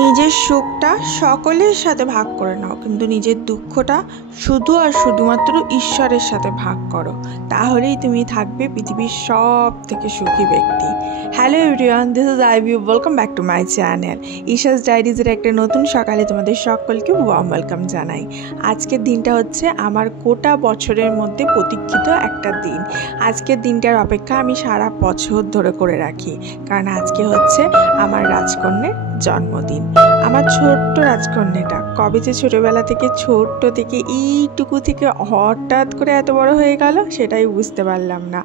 নিজের সুখটা সকলের সাথে ভাগ করে নাও, কিন্তু নিজের দুঃখটা শুধু আর শুধুমাত্র ঈশ্বরের সাথে ভাগ করো, তাহলেই তুমি থাকবে পৃথিবীর সব থেকে সুখী ব্যক্তি। Hello everyone, this is iView, welcome back to my channel. Isha's ডায়েরিজের একটা নতুন সকালে তোমাদের সকলকে ওয়ার্ম ওয়েলকাম জানাই। আজকের দিনটা হচ্ছে আমার গোটা বছরের মধ্যে প্রতীক্ষিত একটা দিন। আজকের দিনটার অপেক্ষা আমি সারা বছর ধরে করে রাখি, কারণ আজকে হচ্ছে আমার রাজকন্যার জন্মদিন। আমার ছোট্ট রাজকন্যাটা কবে যে ছোটোবেলা থেকে ছোট্ট থেকে এইটুকু থেকে হঠাৎ করে এত বড় হয়ে গেল সেটাই বুঝতে পারলাম না।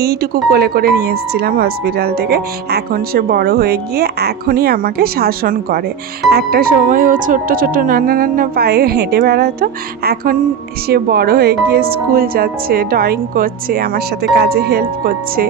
এইটুকু কোলে করে নিয়ে এসেছিলাম হসপিটাল থেকে, এখন সে বড় হয়ে গিয়ে এখনই আমাকে শাসন করে। একটা সময় ও ছোট্ট ছোট্ট নান্না পায়ে হেঁটে বেড়াতো, এখন সে বড় হয়ে গিয়ে স্কুল যাচ্ছে, ড্রয়িং করছে, আমার সাথে কাজে হেল্প করছে।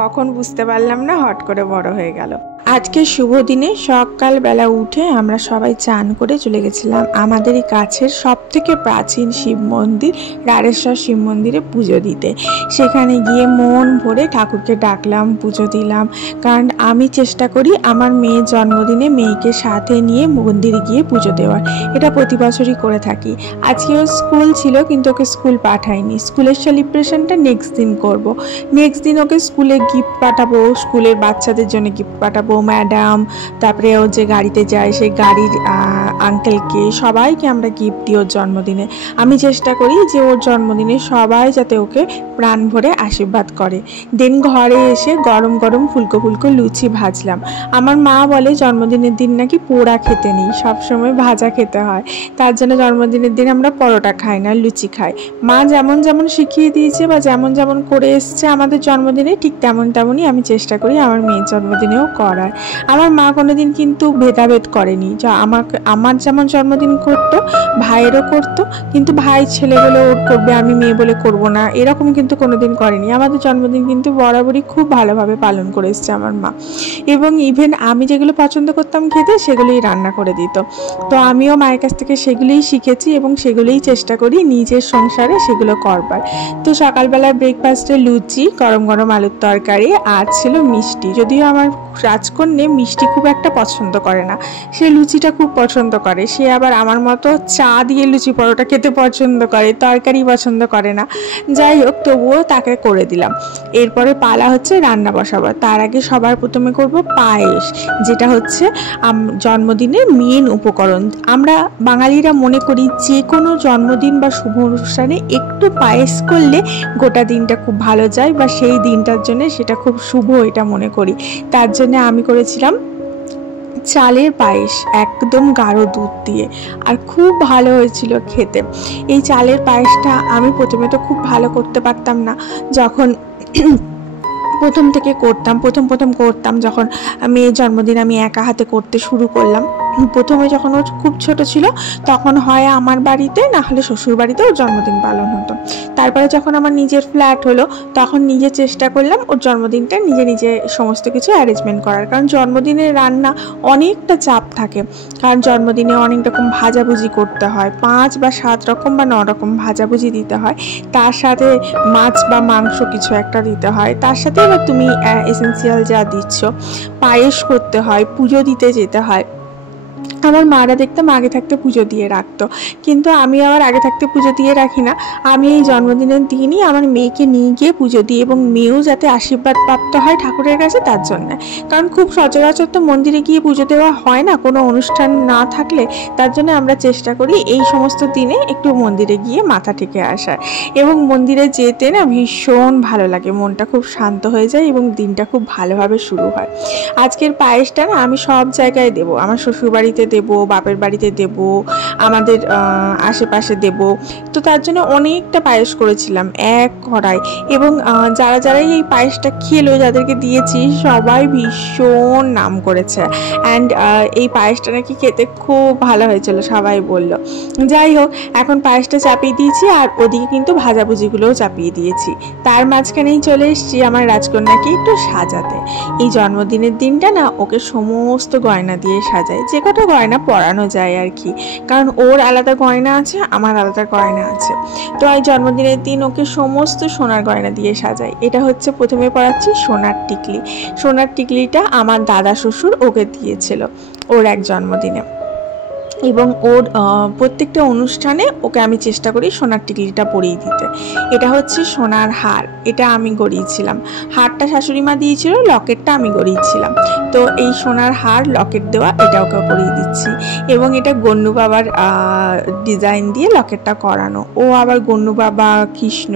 কখন বুঝতে পারলাম না, হট করে বড় হয়ে গেল। আজকে শুভ দিনে সকালবেলা উঠে আমরা সবাই চান করে চলে গেছিলাম আমাদেরই কাছের সব থেকে প্রাচীন শিব মন্দির রাড়েশ্বর শিব মন্দিরে পুজো দিতে। সেখানে গিয়ে মন ভরে ঠাকুরকে ডাকলাম, পুজো দিলাম, কারণ আমি চেষ্টা করি আমার মেয়ের জন্মদিনে মেয়েকে সাথে নিয়ে মন্দিরে গিয়ে পুজো দেওয়ার। এটা প্রতি বছরই করে থাকি। আজকেও স্কুল ছিল, কিন্তু ওকে স্কুল পাঠাইনি। স্কুলের সেলিব্রেশনটা নেক্সট দিন করব। নেক্সট দিন ওকে স্কুলে গিফট পাঠাবো, স্কুলের বাচ্চাদের জন্য গিফট পাঠাবো, ম্যাডাম, তারপরে ও যে গাড়িতে যায় সেই গাড়ির আঙ্কেলকে, সবাইকে আমরা গিফট দিই ওর জন্মদিনে। আমি চেষ্টা করি যে ওর জন্মদিনে সবাই যাতে ওকে প্রাণ ভরে আশীর্বাদ করে। দেন ঘরে এসে গরম গরম ফুলকো ফুলকো লুচি ভাজলাম। আমার মা বলে জন্মদিনের দিন নাকি পোড়া খেতে নেই, সবসময় ভাজা খেতে হয়। তার জন্য জন্মদিনের দিন আমরা পরোটা খাই না, লুচি খাই। মা যেমন যেমন শিখিয়ে দিয়েছে বা যেমন যেমন করে এসছে আমাদের জন্মদিনে, ঠিক তেমনই আমি চেষ্টা করি আমার মেয়ের জন্মদিনেও করার। আমার মা কোনোদিন কিন্তু ভেদাভেদ করেনি, যা আমার যেমন জন্মদিন করতো ভাইয়েরও করতো, কিন্তু ভাই ছেলে বলে ওর করবে, আমি মেয়ে বলে করব না, এরকম কিন্তু কোনোদিন করেনি। আমাদের জন্মদিন কিন্তু বরাবরই খুব ভালোভাবে পালন করে এসছে আমার মা। এবং ইভেন আমি যেগুলো পছন্দ করতাম খেতে সেগুলোই রান্না করে দিত। তো আমিও মায়ের কাছ থেকে সেগুলোই শিখেছি এবং সেগুলোই চেষ্টা করি নিজের সংসারে সেগুলো করবার। তো সকালবেলার ব্রেকফাস্টে লুচি, গরম গরম আলুর তরকারি, আর ছিল মিষ্টি। যদিও আমার রাজকন্যা মিষ্টি খুব একটা পছন্দ করে না, সে লুচিটা খুব পছন্দ করে। সে আবার আমার মতো চা দিয়ে লুচি পরোটা খেতে পছন্দ করে, তরকারি পছন্দ করে না। যাই হোক, তবুও তাকে করে দিলাম। এরপরে পালা হচ্ছে রান্না বসাবার। তার আগে সবার প্রথমে করব পায়েস, যেটা হচ্ছে জন্মদিনের মেন উপকরণ। আমরা বাঙালিরা মনে করি যে কোনো জন্মদিন বা শুভ অনুষ্ঠানে একটু পায়েস করলে গোটা দিনটা খুব ভালো যায়, বা সেই দিনটার জন্য সেটা খুব শুভ, এটা মনে করি। তার জন্য আমি করেছিলাম চালের পায়েস, একদম গাঢ় দুধ দিয়ে, আর খুব ভালো হয়েছিল খেতে। এই চালের পায়েসটা আমি প্রথমে তো খুব ভালো করতে পারতাম না, যখন প্রথম করতাম যখন মেয়ের জন্মদিন আমি একা হাতে করতে শুরু করলাম। প্রথমে যখন ও খুব ছোট ছিল তখন হয় আমার বাড়িতে, না হলে শ্বশুর বাড়িতে ওর জন্মদিন পালন হতো। তারপরে যখন আমার নিজের ফ্ল্যাট হলো তখন নিজে চেষ্টা করলাম ওর জন্মদিনটা নিজে সমস্ত কিছু অ্যারেঞ্জমেন্ট করার, কারণ জন্মদিনের রান্না অনেকটা চাপ থাকে। কারণ জন্মদিনে অনেক রকম ভাজাভুজি করতে হয়, 5 বা 7 রকম বা 9 রকম ভাজাভুজি দিতে হয়, তার সাথে মাছ বা মাংস কিছু একটা দিতে হয়, তার সাথে এবার তুমি এসেন্সিয়াল যা দিচ্ছ, পায়েস করতে হয়, পুজো দিতে যেতে হয়। আমার মারা দেখতাম আগে থাকতে পুজো দিয়ে রাখতো, কিন্তু আমি আবার আগে থাকতে পুজো দিয়ে রাখি না। আমি এই জন্মদিনের দিনই আমার মেয়েকে নিয়ে গিয়ে পুজো দিই, এবং মেয়েও যাতে আশীর্বাদ প্রাপ্ত হয় ঠাকুরের কাছে তার জন্য। কারণ খুব সচরাচর তো মন্দিরে গিয়ে পুজো দেওয়া হয় না কোনো অনুষ্ঠান না থাকলে, তার জন্য আমরা চেষ্টা করি এই সমস্ত দিনে একটু মন্দিরে গিয়ে মাথা ঠেকে আসার। এবং মন্দিরে যেতে না ভীষণ ভালো লাগে, মনটা খুব শান্ত হয়ে যায় এবং দিনটা খুব ভালোভাবে শুরু হয়। আজকের পায়েসটা না আমি সব জায়গায় দেবো, আমার শ্বশুরবাড়িতে দেব, বাপের বাড়িতে দেব, আমাদের আশেপাশে দেব। তো তার জন্য অনেকটা পায়েস করেছিলাম, এক কড়াই। এবং যারা এই পায়েসটা খেলো, যাদেরকে দিয়েছি সবাই ভীষণ নাম করেছে। অ্যান্ড এই পায়েসটা নাকি খেতে খুব ভালো হয়েছিল, সবাই বলল। যাই হোক, এখন পায়েসটা চাপিয়ে দিয়েছি, আর ওদিকে কিন্তু ভাজাভুজিগুলোও চাপিয়ে দিয়েছি। তার মাঝখানেই চলে এসেছি আমার রাজকন্যাকে একটু সাজাতে। এই জন্মদিনের দিনটা না ওকে সমস্ত গয়না দিয়ে সাজাই, যে কটা গয়না পরানো যায় আর কি, কারণ ওর আলাদা গয়না আছে, আমার আলাদা গয়না আছে। তো এই জন্মদিনের দিন ওকে সমস্ত সোনার গয়না দিয়ে সাজাই। এটা হচ্ছে প্রথমে পরাচ্ছি সোনার টিকলি। সোনার টিকলিটা আমার দাদা শ্বশুর ওকে দিয়েছিল ওর এক জন্মদিনে, এবং ওর প্রত্যেকটা অনুষ্ঠানে ওকে আমি চেষ্টা করি সোনার টিকলিটা পরিয়ে দিতে। এটা হচ্ছে সোনার হার, এটা আমি গড়িয়েছিলাম। হারটা শাশুড়ি মা দিয়েছিল, লকেটটা আমি গড়িয়েছিলাম। তো এই সোনার হার লকেট দেওয়া, এটা ওকে পরিয়ে দিচ্ছি। এবং এটা গন্নু বাবার ডিজাইন দিয়ে লকেটটা করানো। ও আবার গন্নু বাবা, কৃষ্ণ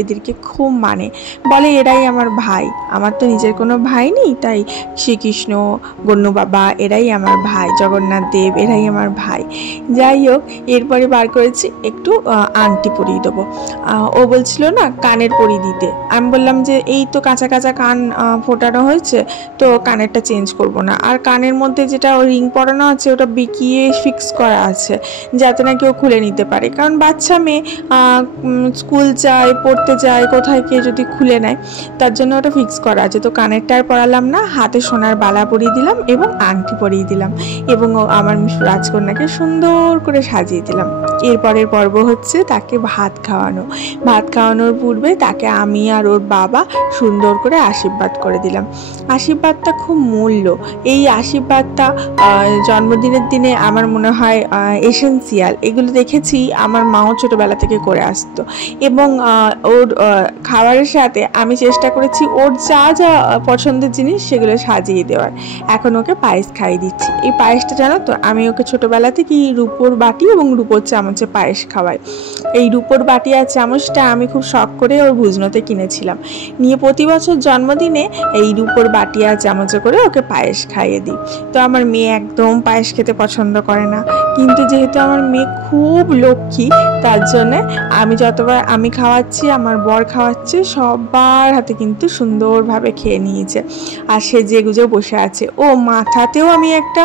এদেরকে খুব মানে, বলে এরাই আমার ভাই। আমার তো নিজের কোনো ভাই নেই, তাই শ্রীকৃষ্ণ, গন্নু বাবা এরাই আমার ভাই, জগন্নাথ দেব এরাই আমার ভাই। যাই হোক, এরপরে বার করেছি একটু আংটি পরিয়ে দেবো। ও বলছিল না কানের পরিয়ে দিতে, আমি বললাম যে এই তো কাঁচা কাঁচা কান ফোটানো হয়েছে, তো কানেরটা চেঞ্জ করব না। আর কানের মধ্যে যেটা রিং পরানো আছে ওটা বিকিয়ে ফিক্স করা আছে, যাতে না কেউ খুলে নিতে পারে, কারণ বাচ্চা মেয়ে স্কুল যায়, পড়তে যায়, কোথায় কে যদি খুলে নেয়, তার জন্য ওটা ফিক্স করা আছে। তো কানেরটা আর পরালাম না, হাতে সোনার বালা পরিয়ে দিলাম এবং আংটি পরিয়ে দিলাম, এবং আমার রাজকন্যাকে সুন্দর করে সাজিয়ে দিলাম। এরপরের পর্ব হচ্ছে তাকে ভাত খাওয়ানো। ভাত খাওয়ানোর পূর্বে তাকে আমি আর ওর বাবা সুন্দর করে আশীর্বাদ করে দিলাম। আশীর্বাদটা খুব মূল্য। এই আশীর্বাদটা জন্মদিনের দিনে আমার মনে হয় এসেন্সিয়াল। এগুলো দেখেছি আমার মাও ছোটোবেলা থেকে করে আসতো, এবং ওর খাবারের সাথে আমি চেষ্টা করেছি ওর যা যা পছন্দের জিনিস সেগুলো সাজিয়ে দেওয়ার। এখন ওকে পায়েস খাইয়ে দিচ্ছি। এই পায়েসটা জানো তো, আমি ওকে ছোটোবেলা থেকেই রূপোর বাটি এবং রূপোর চামচে পায়েস খাওয়াই। এই রূপোর বাটি আর চামচটা আমি খুব শখ করে ওর ভুজনোতে কিনেছিলাম, নিয়ে প্রতি বছর জন্মদিনে এই রূপোর বাটি আর চামচে করে ওকে পায়েস খাইয়ে দিই। তো আমার মেয়ে একদম পায়েস খেতে পছন্দ করে না, কিন্তু যেহেতু আমার মেয়ে খুব লক্ষ্মী, তার জন্যে আমি যতবার আমি খাওয়াচ্ছি, আমার বর খাওয়াচ্ছে, সবার হাতে কিন্তু সুন্দরভাবে খেয়ে নিয়েছে। আর সে জেগুজে বসে আছে। ও মাথাতেও আমি একটা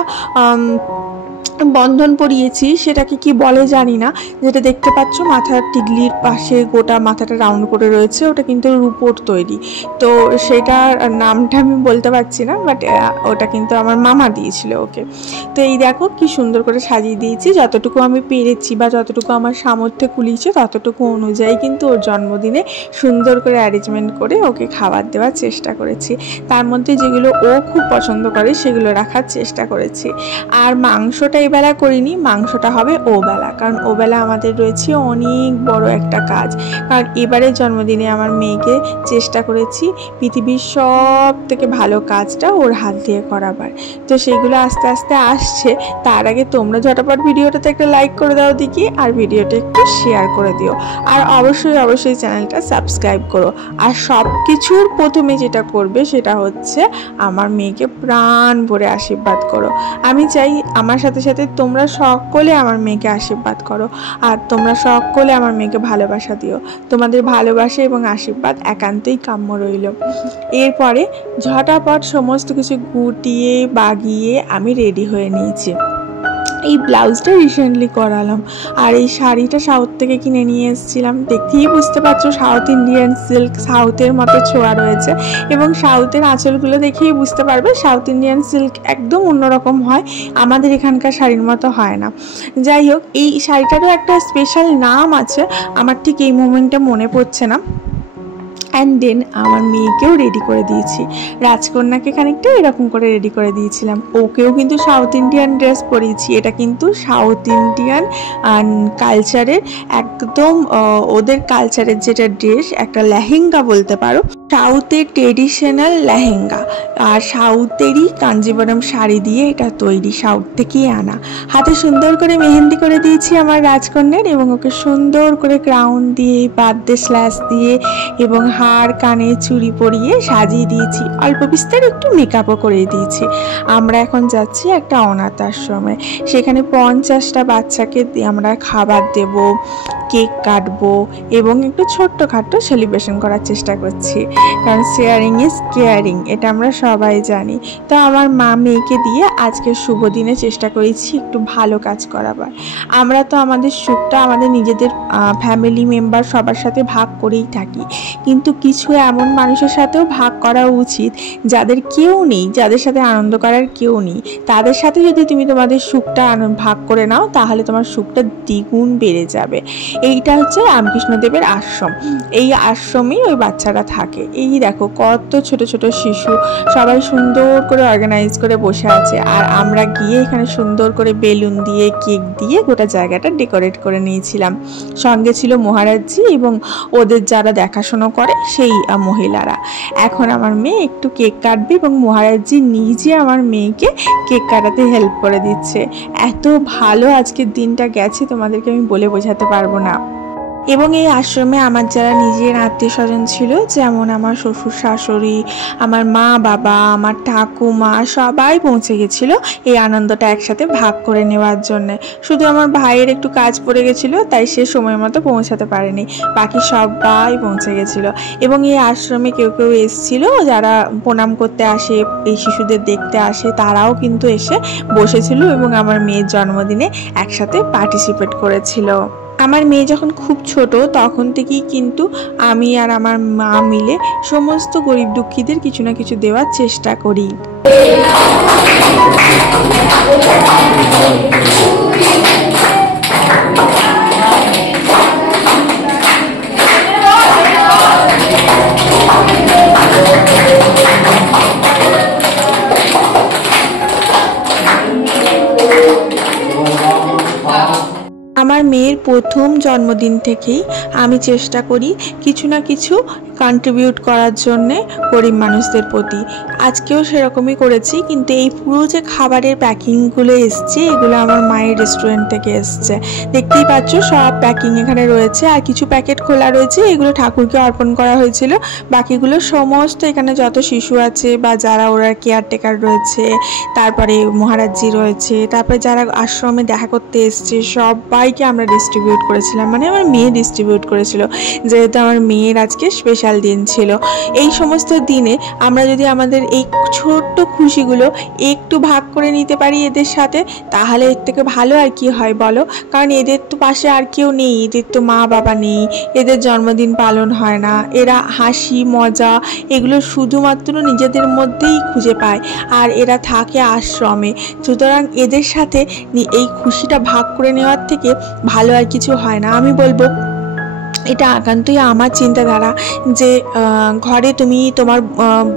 বন্ধন পরিয়েছি, সেটাকে কি বলে জানি না, যেটা দেখতে পাচ্ছ মাথার টিকলির পাশে গোটা মাথাটা রাউন্ড করে রয়েছে, ওটা কিন্তু রূপোর তৈরি। তো সেটার নামটা আমি বলতে পারছি না, বাট ওটা কিন্তু আমার মামা দিয়েছিল ওকে। তো এই দেখো কি সুন্দর করে সাজিয়ে দিয়েছি, যতটুকু আমি পেরেছি বা যতটুকু আমার সামর্থ্যে কুলিয়েছে ততটুকু অনুযায়ী কিন্তু ওর জন্মদিনে সুন্দর করে অ্যারেঞ্জমেন্ট করে ওকে খাবার দেওয়ার চেষ্টা করেছি। তার মধ্যে যেগুলো ও খুব পছন্দ করে সেগুলো রাখার চেষ্টা করেছি। আর মাংসটা এবেলা করিনি, মাংসটা হবে ও বেলা, কারণ ও বেলা আমাদের রয়েছে অনেক বড় একটা কাজ। কারণ এবারের জন্মদিনে আমার মেয়েকে চেষ্টা করেছি পৃথিবীর সব থেকে ভালো কাজটা ওর হাত দিয়ে করাবার। তো সেগুলো আস্তে আস্তে আসছে। তার আগে তোমরা ঝটাপট ভিডিওটাতে একটা লাইক করে দাও দেখি, আর ভিডিওটা একটু শেয়ার করে দিও, আর অবশ্যই অবশ্যই চ্যানেলটা সাবস্ক্রাইব করো। আর সব কিছুর প্রথমে যেটা করবে সেটা হচ্ছে আমার মেয়েকে প্রাণ ভরে আশীর্বাদ করো। আমি চাই আমার সাথে সাথে তোমরা সকলে আমার মেয়েকে আশীর্বাদ করো, আর তোমরা সকলে আমার মেয়েকে ভালোবাসা দিও। তোমাদের ভালোবাসা এবং আশীর্বাদ একান্তই কাম্য রইল। এরপরে ঝটাপট সমস্ত কিছু গুটিয়ে বাগিয়ে আমি রেডি হয়ে নিয়েছি। এই ব্লাউজটা রিসেন্টলি করালাম, আর এই শাড়িটা সাউথ থেকে কিনে নিয়ে এসেছিলাম। দেখতেই বুঝতে পারছো সাউথ ইন্ডিয়ান সিল্ক, সাউথের মতো ছোঁয়া রয়েছে, এবং সাউথের আঁচলগুলো দেখেই বুঝতে পারবে সাউথ ইন্ডিয়ান সিল্ক একদম অন্যরকম হয়, আমাদের এখানকার শাড়ির মতো হয় না। যাই হোক, এই শাড়িটারও একটা স্পেশাল নাম আছে, আমার ঠিক এই মোমেন্টে মনে পড়ছে না। অ্যান্ড দেন আমার মেয়েকেও রেডি করে দিয়েছি, রাজকন্যাকে খানিকটা এরকম করে রেডি করে দিয়েছিলাম। ওকেও কিন্তু সাউথ ইন্ডিয়ান ড্রেস পরিয়েছি। এটা কিন্তু সাউথ ইন্ডিয়ান কালচারের একদম ওদের কালচারের যেটা ড্রেস, একটা লেহেঙ্গা বলতে পারো, সাউথের ট্রেডিশনাল লেহেঙ্গা। আর সাউথেরই কাঞ্জিবরম শাড়ি দিয়ে এটা তৈরি, সাউথ থেকেই আনা। হাতে সুন্দর করে মেহেন্দি করে দিয়েছি আমার রাজকন্যার, এবং ওকে সুন্দর করে ক্রাউন দিয়ে, বার্থডে স্ল্যাশ দিয়ে, এবং হার কানে চুড়ি পরিয়ে সাজিয়ে দিয়েছি। অল্প বিস্তর একটু মেকআপও করে দিয়েছি। আমরা এখন যাচ্ছি একটা অনাথ আশ্রমে, সেখানে 50টা বাচ্চাকে আমরা খাবার দেব। কেক কাটবো এবং একটু ছোট্টখাটো সেলিব্রেশন করার চেষ্টা করছি, কারণ শেয়ারিং ইজ কেয়ারিং, এটা আমরা সবাই জানি। তো আমার মা মেয়েকে দিয়ে আজকে শুভ দিনে চেষ্টা করেছি একটু ভালো কাজ করাবার। আমরা তো আমাদের সুখটা আমাদের নিজেদের ফ্যামিলি মেম্বার সবার সাথে ভাগ করেই থাকি, কিন্তু কিছু এমন মানুষের সাথেও ভাগ করা উচিত যাদের কেউ নেই, যাদের সাথে আনন্দ করার কেউ নেই। তাদের সাথে যদি তুমি তোমাদের সুখটা ভাগ করে নাও তাহলে তোমার সুখটা দ্বিগুণ বেড়ে যাবে। এইটা হচ্ছে রামকৃষ্ণদেবের আশ্রম। এই আশ্রমেই ওই বাচ্চারা থাকে। এই দেখো কত ছোট ছোট শিশু, সবাই সুন্দর করে অর্গানাইজ করে বসে আছে। আর আমরা গিয়ে এখানে সুন্দর করে বেলুন দিয়ে কেক দিয়ে গোটা জায়গাটা ডেকোরেট করে নিয়েছিলাম। সঙ্গে ছিল মহারাজজি এবং ওদের যারা দেখাশোনা করে সেই মহিলারা। এখন আমার মেয়ে একটু কেক কাটবে এবং মহারাজজি নিজে আমার মেয়েকে কেক কাটাতে হেল্প করে দিচ্ছে। এত ভালো আজকের দিনটা গেছে তোমাদেরকে আমি বলে বোঝাতে পারবো না। এবং এই আশ্রমে আমার যারা নিজের আত্মীয় স্বজন ছিল, যেমন আমার শ্বশুর শাশুড়ি, আমার মা বাবা, আমার ঠাকুমা, সবাই পৌঁছে গেছিলো এই আনন্দটা একসাথে ভাগ করে নেওয়ার জন্যে। শুধু আমার ভাইয়ের একটু কাজ পড়ে গেছিলো, তাই সে সময় মতো পৌঁছাতে পারেনি, বাকি সবাই পৌঁছে গেছিলো। এবং এই আশ্রমে কেউ কেউ এসেছিলো যারা প্রণাম করতে আসে, এই শিশুদের দেখতে আসে, তারাও কিন্তু এসে বসেছিল এবং আমার মেয়ের জন্মদিনে একসাথে পার্টিসিপেট করেছিল। আমার মেয়ে যখন খুব ছোট তখন থেকেই কিন্তু আমি আর আমার মা মিলে সমস্ত গরিব দুঃখীদের কিছু না কিছু দেওয়ার চেষ্টা করি। আমার মেয়ের প্রথম জন্মদিন থেকেই আমি চেষ্টা করি কিছু না কিছু কন্ট্রিবিউট করার জন্যে গরিব মানুষদের প্রতি। আজকেও সেরকমই করেছি, কিন্তু এই পুরো যে খাবারের প্যাকিংগুলো এসছে এগুলো আমার মায়ের রেস্টুরেন্ট থেকে এসছে। দেখতেই পাচ্ছ সব প্যাকিং এখানে রয়েছে, আর কিছু প্যাকেট খোলা রয়েছে, এগুলো ঠাকুরকে অর্পণ করা হয়েছিল। বাকিগুলো সমস্ত এখানে যত শিশু আছে বা যারা ওরা কেয়ারটেকার রয়েছে, তারপরে মহারাজজি রয়েছে, তারপরে যারা আশ্রমে দেখা করতে এসছে সবাইকে আমরা ডিস্ট্রিবিউট করেছিলাম। মানে আমার মেয়ে ডিস্ট্রিবিউট করেছিল, যেহেতু আমার মেয়ের আজকে স্পেশাল দিন ছিল। এই সমস্ত দিনে আমরা যদি আমাদের এই ছোট্ট খুশিগুলো একটু ভাগ করে নিতে পারি এদের সাথে, তাহলে এর থেকে ভালো আর কি হয় বলো? কারণ এদের তো পাশে আর কেউ নেই, এদের তো মা বাবা নেই, এদের জন্মদিন পালন হয় না, এরা হাসি মজা এগুলো শুধুমাত্র নিজেদের মধ্যেই খুঁজে পায়, আর এরা থাকে আশ্রমে। সুতরাং এদের সাথে এই খুশিটা ভাগ করে নেওয়ার থেকে ভালো আর কিছু হয় না। আমি বলবো এটা একান্তই আমার চিন্তাধারা যে ঘরে তুমি তোমার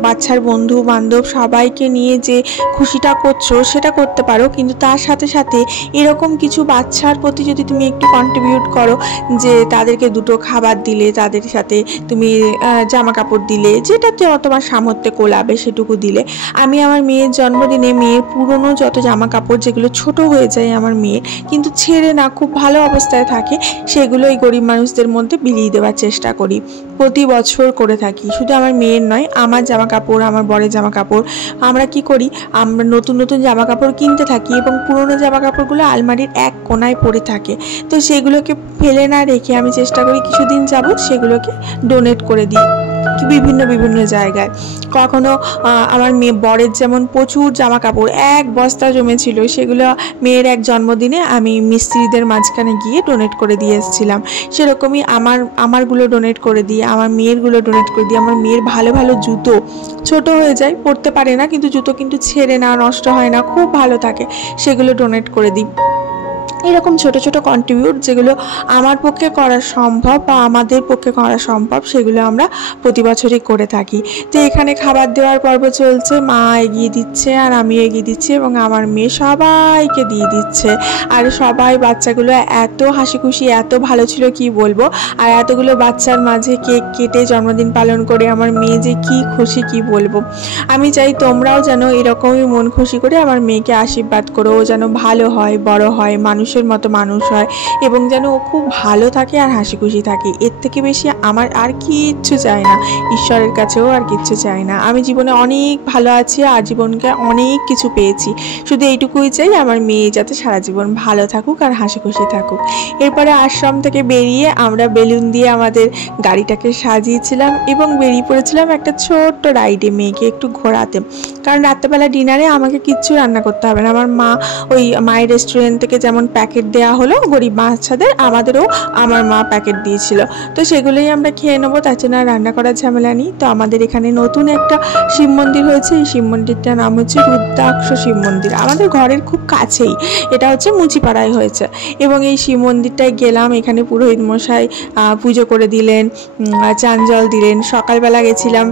বাচ্চার বন্ধু বান্ধব সবাইকে নিয়ে যে খুশিটা করছো সেটা করতে পারো, কিন্তু তার সাথে সাথে এরকম কিছু বাচ্চার প্রতি যদি তুমি একটু কন্ট্রিবিউট করো, যে তাদেরকে দুটো খাবার দিলে, তাদের সাথে তুমি জামা কাপড় দিলে, যেটাতে তোমার সামর্থ্যে কোলাবে সেটুকু দিলে। আমি আমার মেয়ের জন্মদিনে মেয়ের পুরনো যত জামা কাপড় যেগুলো ছোট হয়ে যায় আমার মেয়ের, কিন্তু ছেড়ে না, খুব ভালো অবস্থায় থাকে, সেগুলো এই গরিব মানুষদের মধ্যে বিলিয়ে দেওয়ার চেষ্টা করি। প্রতি বছর করে থাকি, শুধু আমার মেয়ের নয়, আমার জামা কাপড়, আমার বরের জামা কাপড়, আমরা কি করি, আমরা নতুন নতুন জামা কাপড় কিনতে থাকি এবং পুরনো জামা কাপড়গুলো আলমারির এক কোনায় পড়ে থাকে। তো সেগুলোকে ফেলে না রেখে আমি চেষ্টা করি কিছুদিন যাবত সেগুলোকে ডোনেট করে দিই বিভিন্ন বিভিন্ন জায়গায়। কখনো আমার মেয়ে বরের যেমন প্রচুর জামা কাপড়, এক বস্তা জমেছিল, সেগুলো মেয়ের এক জন্মদিনে আমি মিস্ত্রিদের মাঝখানে গিয়ে ডোনেট করে দিয়ে এসেছিলাম। সেরকমই আমারগুলো ডোনেট করে দিই, আমার মেয়েরগুলো ডোনেট করে দিই। আমার মেয়ের ভালো ভালো জুতো ছোট হয়ে যায়, পরতে পারে না, কিন্তু জুতো কিন্তু ছেঁড়ে না, নষ্ট হয় না, খুব ভালো থাকে, সেগুলো ডোনেট করে দিই। এরকম ছোট ছোট কন্ট্রিবিউট যেগুলো আমার পক্ষে করা সম্ভব বা আমাদের পক্ষে করা সম্ভব, সেগুলো আমরা প্রতি বছরই করে থাকি। তো এখানে খাবার দেওয়ার পর্ব চলছে, মা এগিয়ে দিচ্ছে আর আমি এগিয়ে দিচ্ছি এবং আমার মেয়ে সবাইকে দিয়ে দিচ্ছে। আর সবাই বাচ্চাগুলো এত হাসি খুশি, এত ভালো ছিল কি বলবো। আর এতগুলো বাচ্চার মাঝে কেক কেটে জন্মদিন পালন করে আমার মেয়ে যে কি খুশি কি বলবো। আমি চাই তোমরাও যেন এরকমই মন খুশি করে আমার মেয়েকে আশীর্বাদ করো, ও যেন ভালো হয়, বড় হয়, মানুষ মানুষের মতো মানুষ হয় এবং যেন ও খুব ভালো থাকে আর হাসি খুশি থাকে। এর থেকে বেশি আমার আর কিচ্ছু চাই না, ঈশ্বরের কাছেও আর কিচ্ছু চাই না। আমি জীবনে অনেক ভালো আছি আর জীবনকে অনেক কিছু পেয়েছি, শুধু এইটুকুই চাই আমার মেয়ে যাতে সারা জীবন ভালো থাকুক আর হাসি খুশি থাকুক। এরপরে আশ্রম থেকে বেরিয়ে আমরা বেলুন দিয়ে আমাদের গাড়িটাকে সাজিয়েছিলাম এবং বেরিয়ে পড়েছিলাম একটা ছোট্ট রাইডে মেয়েকে একটু ঘোরাতে। কারণ রাত্রেবেলা ডিনারে আমাকে কিচ্ছু রান্না করতে হবে না, আমার মা ওই মায়ের রেস্টুরেন্ট থেকে যেমন প্যাকেট দেওয়া হলো গরিব বাচ্চাদের, আমাদেরও আমার মা প্যাকেট দিয়েছিল, তো সেগুলোই আমরা খেয়ে নেবো, তার জন্য আর রান্না করার ঝামেলা নেই। তো আমাদের এখানে নতুন একটা শিব মন্দির হয়েছে, এই শিব মন্দিরটার নাম হচ্ছে রুদ্রাক্ষ শিব মন্দির, আমাদের ঘরের খুব কাছেই, এটা হচ্ছে মুচিপাড়ায় হয়েছে। এবং এই শিব মন্দিরটায় গেলাম, এখানে পুরোহিত মশাই পুজো করে দিলেন, চান জল দিলেন। সকালবেলা গেছিলাম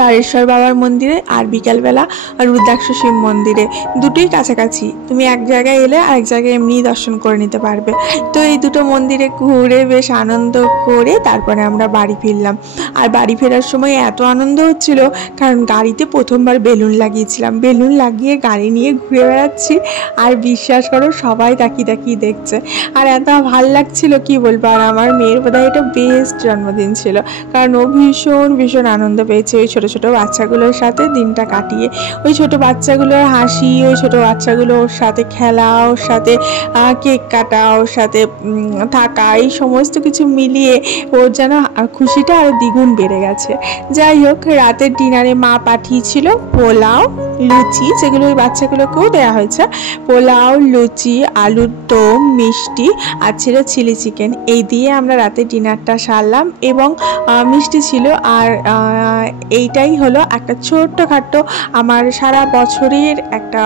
রাড়েশ্বর বাবার মন্দিরে আর বিকালবেলা রুদ্রাক্ষ শিব মন্দিরে, দুটোই কাছাকাছি, তুমি এক জায়গায় এলে আরেক জায়গায় এমনিই দর্শন করে নিতে পারবে। তো এই দুটো মন্দিরে ঘুরে বেশ আনন্দ করে তারপরে আমরা বাড়ি ফিরলাম। আর বাড়ি ফেরার সময় এত আনন্দ হচ্ছিল, কারণ গাড়িতে প্রথমবার বেলুন লাগিয়েছিলাম, বেলুন লাগিয়ে গাড়ি নিয়ে ঘুরে বেড়াচ্ছি আর বিশ্বাস করো সবাই তাকিয়ে তাকিয়ে দেখছে, আর এত ভাল লাগছিল কি বলবো। আর আমার মেয়ের বোধহয় এটা বেস্ট জন্মদিন ছিল, কারণ ও ভীষণ ভীষণ আনন্দ পেয়েছে ওই ছোটো ছোটো বাচ্চাগুলোর সাথে দিনটা কাটিয়ে। ওই ছোটো বাচ্চাগুলোর হাসি, ওই ছোটো বাচ্চাগুলো ওর সাথে খেলা, ওর সাথে কেক কাটা, ওর সাথে থাকা, এই সমস্ত কিছু মিলিয়ে ওর যেন খুশিটা আরও দ্বিগুণ বেড়ে গেছে। যাই হোক, রাতের ডিনারে মা পাঠিয়েছিল পোলাও, লুচি, যেগুলো ওই বাচ্চাগুলোকেও দেওয়া হয়েছে, পোলাও, লুচি, আলুর দম, মিষ্টি আর ছিল চিলি চিকেন। এই দিয়ে আমরা রাতের ডিনারটা সারলাম এবং মিষ্টি ছিল। আর এইটাই হলো একটা ছোট্টখাট্টো আমার সারা বছরের একটা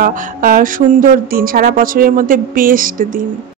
সুন্দর দিন, সারা বছরের মধ্যে বেস্ট দিন।